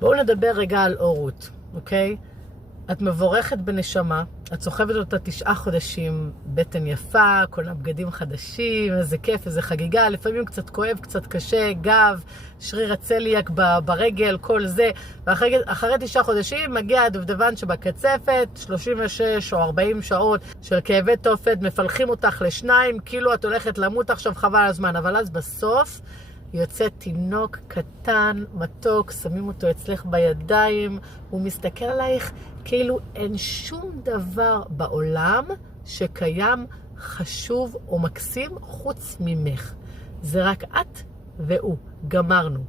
בואו נדבר רגע על הורות, אוקיי? את מבורכת בנשמה, את סוחבת אותה 9 חודשים, בטן יפה, קונה בגדים חדשים, איזה כיף, איזה חגיגה, לפעמים קצת כואב, קצת קשה, גב, שריר הצליאק ברגל, כל זה. ואחרי 9 חודשים מגיע הדובדבן שבקצפת, 36 או 40 שעות של כאבי תופת, מפלחים אותך לשניים, כאילו את הולכת למות עכשיו, חבל הזמן. אבל אז בסוף יוצא תינוק קטן, מתוק, שמים אותו אצלך בידיים, הוא מסתכל עלייך כאילו אין שום דבר בעולם שקיים חשוב או מקסים חוץ ממך. זה רק את והוא, גמרנו.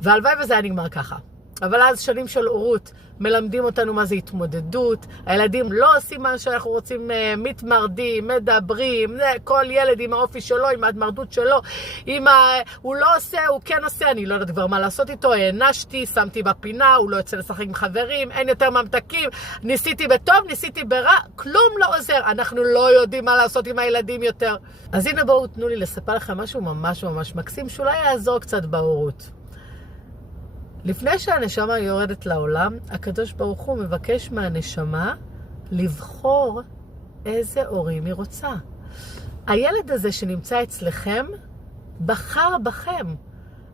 והלוואי וזה היה נגמר ככה. אבל אז שנים של הורות מלמדים אותנו מה זה התמודדות. הילדים לא עושים מה שאנחנו רוצים, מתמרדים, מדברים, כל ילד עם האופי שלו, עם ההתמרדות שלו. הוא לא עושה, הוא כן עושה, אני לא יודעת כבר מה לעשות איתו, הענשתי, שמתי בפינה, הוא לא יוצא לשחק עם חברים, אין יותר ממתקים, ניסיתי בטוב, ניסיתי ברע, כלום לא עוזר. אנחנו לא יודעים מה לעשות עם הילדים יותר. אז הנה בואו תנו לי לספר לכם משהו ממש ממש מקסים, שאולי יעזור קצת בהורות. לפני שהנשמה יורדת לעולם, הקדוש ברוך הוא מבקש מהנשמה לבחור איזה הורים היא רוצה. הילד הזה שנמצא אצלכם, בחר בכם.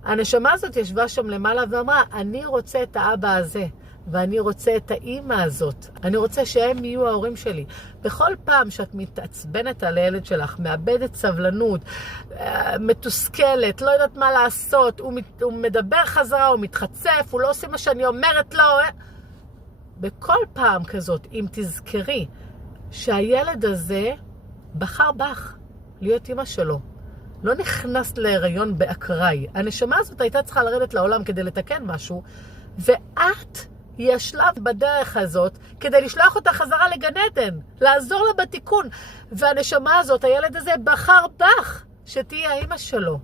הנשמה הזאת ישבה שם למעלה ואמרה, אני רוצה את האבא הזה, ואני רוצה את האמא הזאת. אני רוצה שהם יהיו ההורים שלי. בכל פעם שאת מתעצבנת על הילד שלך, מאבדת סבלנות, מתוסכלת, לא יודעת מה לעשות, הוא מדבר חזרה, הוא מתחצף, הוא לא עושה מה שאני אומרת לו. בכל פעם כזאת, אם תזכרי שהילד הזה בחר בך להיות אמא שלו, לא נכנס להיריון באקראי. הנשמה הזאת הייתה צריכה לרדת לעולם כדי לתקן משהו, ואת היא השלב בדרך הזאת כדי לשלוח אותה חזרה לגן עדן, לעזור לה בתיקון. והנשמה הזאת, הילד הזה בחר בך שתהיה האמא שלו.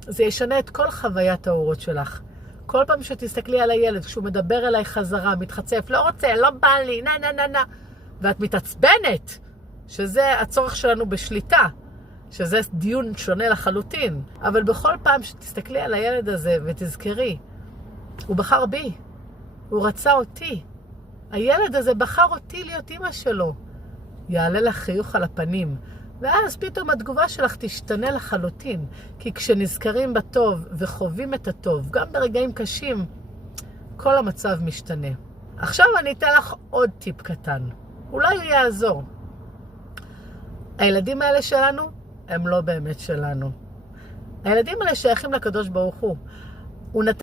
זה ישנה את כל חוויית ההורות שלך. כל פעם שתסתכלי על הילד, כשהוא מדבר אליי חזרה, מתחצף, לא רוצה, לא בא לי, נה. ואת מתעצבנת, שזה הצורך שלנו בשליטה, שזה דיון שונה לחלוטין. אבל בכל פעם שתסתכלי על הילד הזה ותזכרי, הוא בחר בי. הוא רצה אותי. הילד הזה בחר אותי להיות אמא שלו. יעלה לך חיוך על הפנים. ואז פתאום התגובה שלך תשתנה לחלוטין. כי כשנזכרים בטוב וחווים את הטוב, גם ברגעים קשים, כל המצב משתנה. עכשיו אני אתן לך עוד טיפ קטן. אולי הוא יעזור. הילדים האלה שלנו, הם לא באמת שלנו. הילדים האלה שייכים לקדוש ברוך הוא. הוא נתן